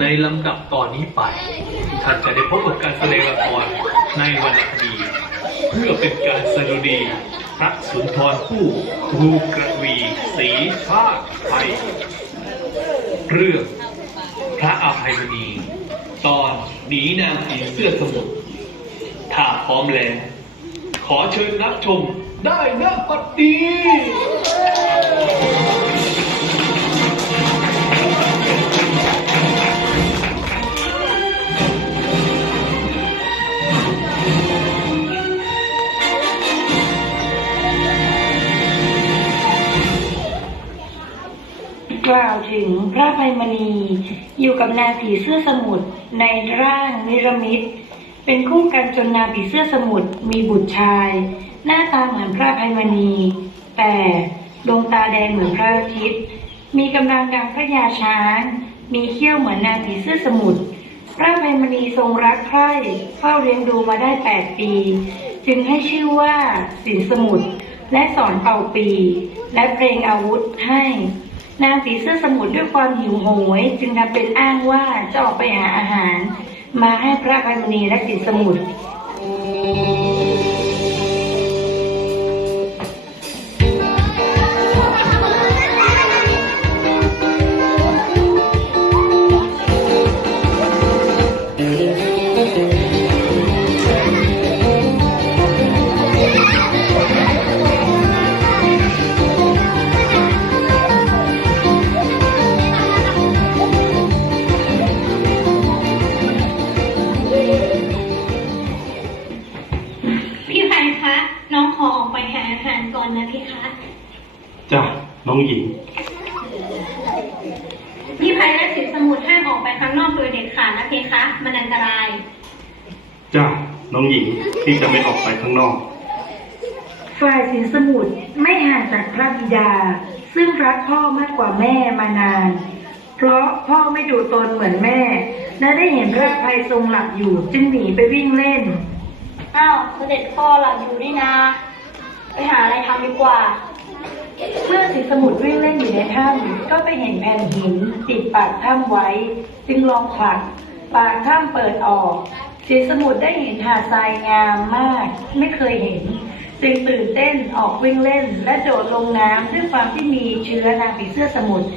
ในลำดับตอนนี้ไป ท่านจะได้พบกับการแสดงละครในวรรณคดี เพื่อเป็นการสดุดีพระสุนทรภู่ครูกระวีศรีชาติไทยเรื่องพระอภัยมณีตอนหนีนางผีเสื้อสมุทรถ้าพร้อมแล้ว ขอเชิญรับชมได้ณปัดนี้ กล่าวถึงพระภัยมณี อยู่กับนางผีเสื้อสมุทรในร่างนิรมิต เป็นคู่กันจนนางผีเสื้อสมุทรมีบุตรชาย หน้าตาเหมือนพระภัยมณี แต่ดวงตาแดงเหมือนพระอาทิตย์มีกำลังดังพระยาช้าง มีเขี้ยวเหมือนนางผีเสื้อสมุทรพระภัยมณีทรงรักใคร่เฝ้าเลี้ยงดูมาได้แปดปี จึงให้ชื่อว่าสินสมุทรและสอนเป่าปี และเพลงอาวุธให้ นางสีเสื้อสมุทรด้วยความหิวโหย จึงทำเป็นอ้างว่าจะออกไปหาอาหาร มาให้พระภัยมณีและสินสมุทร น้องขอออกไปหาอาหารก่อนนะพี่คะจ้ะน้องหญิง พี่พันธุ์และสินสมุทรห้ามออกไปข้างนอกโดยเด็ดขาดนะพี่คะ มันอันตราย จ้ะน้องหญิงที่จะไม่ออกไปข้างนอก ฝ่ายสินสมุทรไม่ห่างจากพระบิดา ซึ่งรักพ่อมากกว่าแม่มานาน เพราะพ่อไม่ดูตนเหมือนแม่ และได้เห็นพระอภัยทรงหลับอยู่จึงหนีไปวิ่งเล่น อ้าวเสด็จพ่อหลับอยู่นี่นาไปหาอะไรทำดีกว่า เมื่อสิสมุทรวิ่งเล่นอยู่ในถ้ำก็ไปเห็นแผ่นหินปิดปากถ้ำไว้ จึงลองผลัก ปากถ้ำเปิดออกสินสมุทรได้เห็นหาดทรายงามมาก ไม่เคยเห็น จึงตื่นเต้นออกวิ่งเล่น และโดดลงน้ำด้วยความที่มีเชื้อนางผีเสื้อสมุทร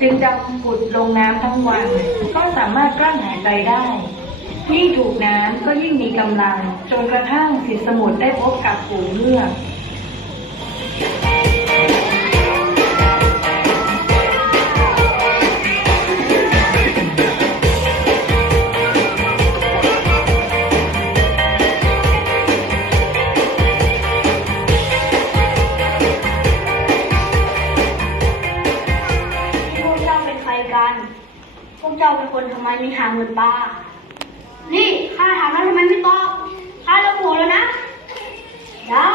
จึงดำปุดลงน้ำทั้งวัน ก็สามารถกลั้นหายใจได้ ยิ่งถูกน้ำก็ยิ่งมีกำลัง จนกระทั่งสินสมุทรได้พบกับฝูงเงือกพวกเจ้าเป็นใครกัน พวกเจ้าเป็นคนทำไมมีหาเหมือนปลานี่ข้าถามแล้วทำไมไม่ตอบข้าละหัวแล้วนะ ได้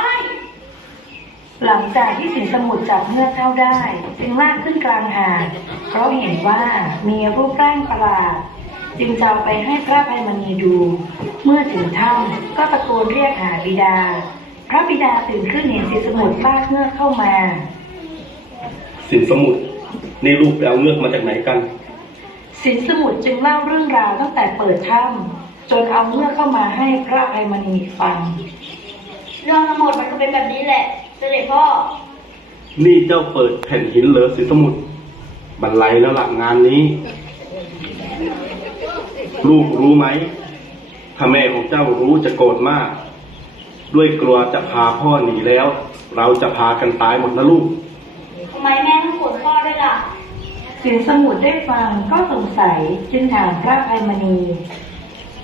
หลังจากที่สินสมุทรจับเงือกเข้าได้ จึงลากขึ้นกลางหาดเพราะเห็นว่ามีรูปร่างประหลาดจึงจะเอาไปให้พระอภัยมณีดู เมื่อถึงถ้ำก็ตะโกนเรียกหาบิดา พระบิดาตื่นขึ้นเห็นสินสมุทรลากเงือกเข้ามา สินสมุทรนี่ลูกไปเอาเงือกมาจากไหนกัน สินสมุทรจึงเล่าเรื่องราวตั้งแต่เปิดถ้ำจนเอาเงือกเข้ามาให้พระอภัยมณีฟังเรื่องทั้งหมดมันก็เป็นแบบนี้แหละ เสด็จพ่อ นี่เจ้าเปิดแผ่นหินเหรอสินสมุทรบรรลัยแล้วหลักงานนี้ ลูกรู้ไหมถ้าแม่ของเจ้ารู้จะโกรธมาก ด้วยกลัวจะพาพ่อหนีแล้ว เราจะพากันตายหมดนะลูกทำไมแม่ต้องโกรธพ่อด้วยล่ะสินสมุทรได้ฟังก็สงสัยจึงถามพระอภัยมณี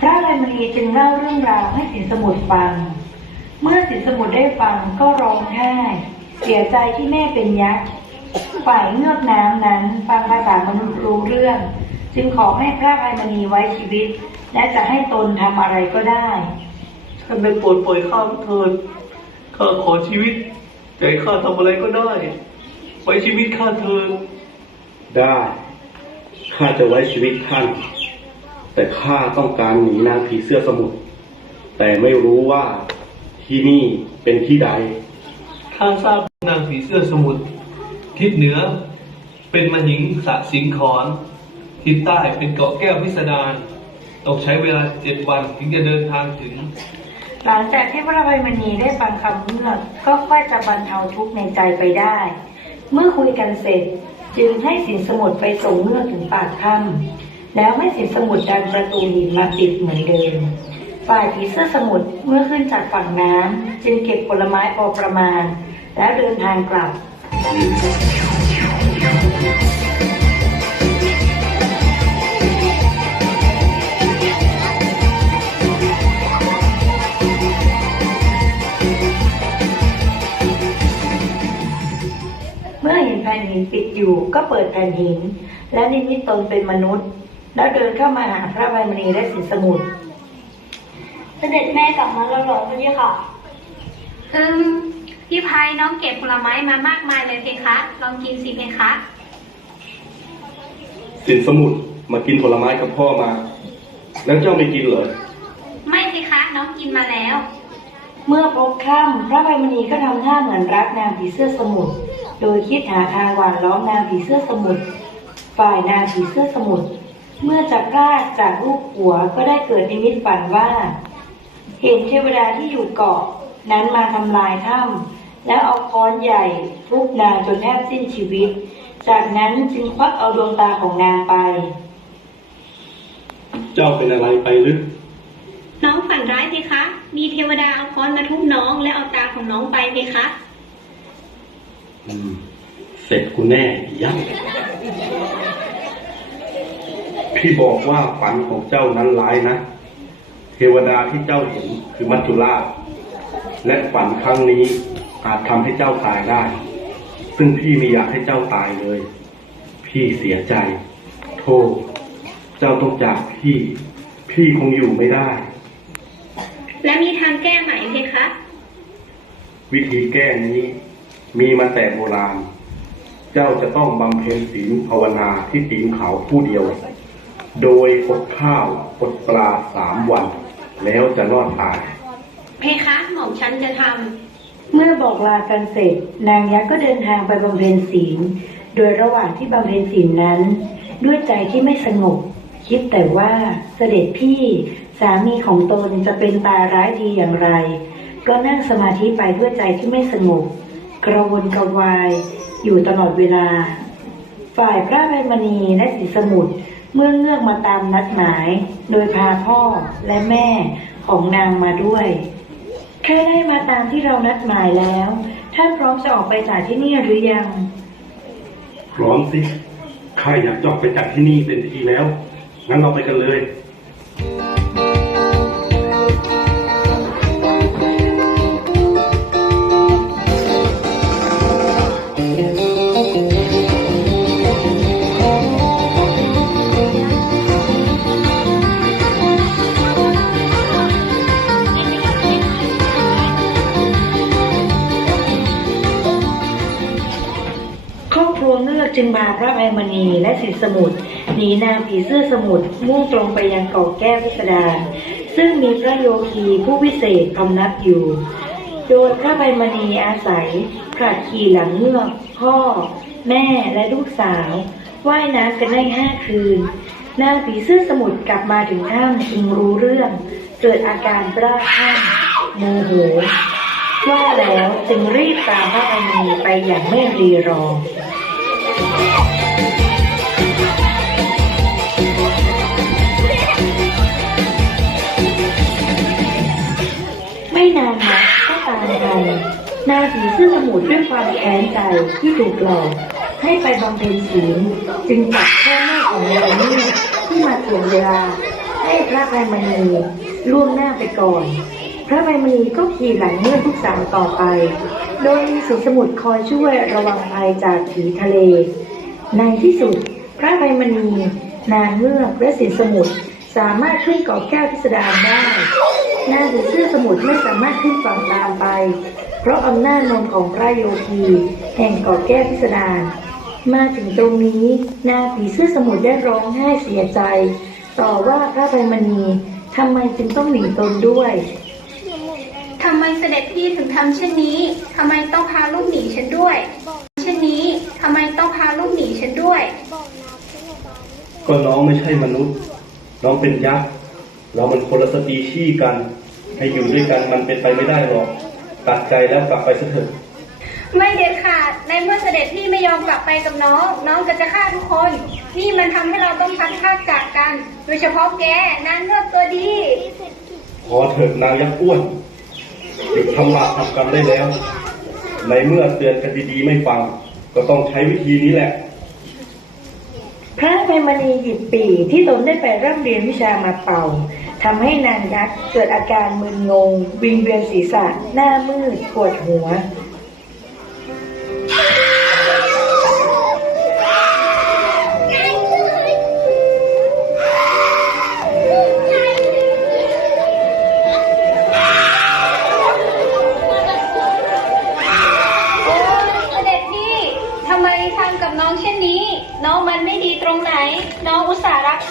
พระอภัยมณีจึงเล่าเรื่องราวให้สินสมุทรฟัง เมื่อสินสมุทรได้ฟังก็ร้องไห้เสียใจที่แม่เป็นยักษ์ฝ่ายเงือกน้ำนั้นฟังภาษามนุษย์รู้เรื่อง จึงขอให้พระอภัยมณีไว้ชีวิต และจะให้ตนทำอะไรก็ได้ท่านได้โปรดปล่อยข้าเถิดข้าขอชีวิตจะให้ข้าทำอะไรก็ได้ ไว้ชีวิตข้าเถิดได้ข้าจะไว้ชีวิตท่าน แต่ข้าต้องการหนีนางผีเสื้อสมุทรแต่ไม่รู้ว่า ที่นี่เป็นที่ใด ข้าทราบนางผีเสื้อสมุทรทิศเหนือ เป็นมหิงสะสิงขอนทิศใต้เป็นเกาะแก้วพิสดารต้องใช้เวลาเจ็ดวันถึงจะเดินทางถึง หลังจากที่พระอภัยมณีได้ฟังคำเลือกก็ค่อยจะบรรเทาทุกข์ในใจไปได้ เมื่อคุยกันเสร็จจึงให้สินสมุทรไปส่งเลือกถึงปากถ้ำแล้วให้สินสมุทรดันประตูหินมาปิดเหมือนเดิม ฝ่ายผีเสื้อสมุทรเมื่อขึ้นจากฝั่งน้ำจึงเก็บผลไม้พอประมาณ แล้วเดินทางกลับ เมื่อเห็นแผ่นหินปิดอยู่ก็เปิดแผ่นหิน และนิมิตตนเป็นมนุษย์ แล้วเดินเข้ามาหาพระอภัยมณีและสินสมุทร เสด็จแม่กลับมาแล้วเหรอพระเจ้าค่ะ อืมพี่พายน้องเก็บผลไม้มามากมายเลยเพคะ ลองกินสิเพคะสินสมุทรมากินผลไม้กับพ่อมา แล้วเจ้าไม่กินเหรอ ไม่เพคะ น้องกินมาแล้ว เมื่อพบค่ำพระอภัยมณีก็ทำท่าเหมือนรักนางผีเสื้อสมุทรโดยคิดหาทางหวานล้อมนางผีเสื้อสมุทรฝ่ายนางผีเสื้อสมุทรเมื่อจะพลาดจากลูกหัวก็ได้เกิดนิมิตฝันว่า เห็นเทวดาที่อยู่เกาะนั้นมาทำลายถ้ำแล้วเอาค้อนใหญ่ทุบนางจนแทบสิ้นชีวิต จากนั้นจึงควักเอาดวงตาของนางไป เจ้าเป็นอะไรไปหรือน้องฝันร้ายเพคะ มีเทวดาเอาค้อนมาทุบน้องและเอาตาของน้องไปเพคะอืมเสร็จกูแน่ยังพี่บอกว่าฝันของเจ้านั้นร้ายนะ เทวดาที่เจ้าเห็นคือมัจจุราช และฝันครั้งนี้อาจทำให้เจ้าตายได้ ซึ่งพี่ไม่อยากให้เจ้าตายเลย พี่เสียใจ โทษ เจ้าต้องจากพี่ พี่คงอยู่ไม่ได้ และมีทางแก้ไหมเพคะ วิธีแก้นี้มีมาแต่โบราณ เจ้าจะต้องบำเพ็ญศีลภาวนาที่ตีนเขาผู้เดียว โดยอดข้าวอดปลาสามวัน แล้วจะรอดตาย เพคะหม่อมฉันจะทเมื่อบอกลากันเสร็จ นางยักษ์ก็เดินทางไปบำเพ็ญศีล โดยระหว่างที่บำเพ็ญศีลนั้น ด้วยใจที่ไม่สงบ คิดแต่ว่าเสด็จพี่สามีของตนจะเป็นตายร้ายดีอย่างไร ก็นั่งสมาธิไปด้วยใจที่ไม่สงบ กระวนกระวาย อยู่ตลอดเวลา ฝ่ายพระอภัยมณีและสีสมุทร เมื่อเงือกมาตามนัดหมาย โดยพาพ่อและแม่ของนางมาด้วย แค่ได้มาตามที่เรานัดหมายแล้ว ท่านพร้อมจะออกไปจากที่นี่หรือยัง พร้อมสิข้าอยากจะออกไปจากที่นี่เป็นทีแล้ว งั้นเราไปกันเลย จึงมาพระอภัยมณีและสินสมุทรหนีนางผีเสื้อสมุทรมุ่งตรงไปยังเกาะแก้วพิสดารซึ่งมีพระโยคีผู้วิเศษพำนักอยู่ โดยพระอภัยมณีอาศัยผลัดขี่หลังเงือกพ่อ แม่และลูกสาวว่ายน้ำกันได้ห้าคืน นางผีเสื้อสมุทรกลับมาถึงถ้ำจึงรู้เรื่อง เกิดอาการบ้าคลั่งโมโหว่าแล้วจึงรีบตามพระอภัยมณีไปอย่างไม่รีรอ ไม่นานนักก็ตามทันนางผีเสื้อสมุทรด้วยความแค้นใจที่ถูกหลอกให้ไปบำเพ็ญศีลจึงตัดพ่อแม่ของนางนี่ที่มาถ่วงเวลา ให้พระอภัยมณีล่วงหน้าไปก่อน พระอภัยมณีก็ขี่หลังเมื่อกลูกสาวต่อไป โดยมีสินสมุทรคอยช่วยระวังภัยจากผีทะเล ในที่สุด พระอภัยมณี นางเงือกและสินสมุทรสามารถขึ้นเกาะแก้วพิสดารได้ นางผีเสื้อสมุทรไม่สามารถขึ้นฝั่งตามไป เพราะอำนาจนมของพระโยคีแห่งเกาะแก้วพิสดารมาถึงตรงนี้ นางผีเสื้อสมุทรได้ร้องไห้เสียใจ ต่อว่าพระอภัยมณีทำไมจึงต้องหนีตนด้วย ทำไมเสด็จพี่ถึงทำเช่นนี้ทำไมต้องพาลูกหนีฉันด้วย เช่นนี้ทำไมต้องพาลูกหนีฉันด้วย ก็น้องไม่ใช่มนุษย์ น้องเป็นยักษ์ เรามันคนละสปีชีส์กัน ให้อยู่ด้วยกันมันเป็นไปไม่ได้หรอก ตัดใจแล้วกลับไปซะเถอะไม่เด็ดขาด ในเมื่อเสด็จพี่ไม่ยอมกลับไปกับน้อง น้องก็จะฆ่าทุกคน นี่มันทำให้เราต้องพัดพรากจากกัน โดยเฉพาะแกนางเงือกตัวดีพอเถิดนางยักษ์อ้วน หยุดทำบาปทำกรรมได้แล้ว ในเมื่อเตือนกันดีๆไม่ฟัง ก็ต้องใช้วิธีนี้แหละ พระไมมณีหยิบปีที่ตนได้ไปร่ำเรียนวิชามาเป่าทำให้นางยักษ์เกิดอาการมึนงง วิงเวียนศีรษะ หน้ามืดปวดหัว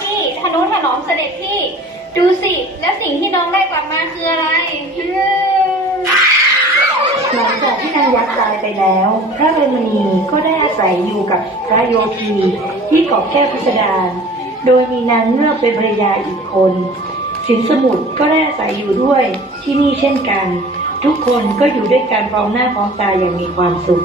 พี่ทนุถนอมเสด็จพี่ ดูสิ และสิ่งที่น้องได้กลับมาคืออะไรอืมหลังจากที่นางยักษ์ตายไปแล้ว พระไพมณีก็ได้อาศัยอยู่กับพระโยคีที่เกาะแก้วพิสดารโดยมีนางเงือกเป็นภรรยาอีกคนสินสมุทรก็ได้อาศัยอยู่ด้วยที่นี่เช่นกัน ทุกคนก็อยู่ด้วยกันพร้อมหน้าพร้อมตาอย่างมีความสุข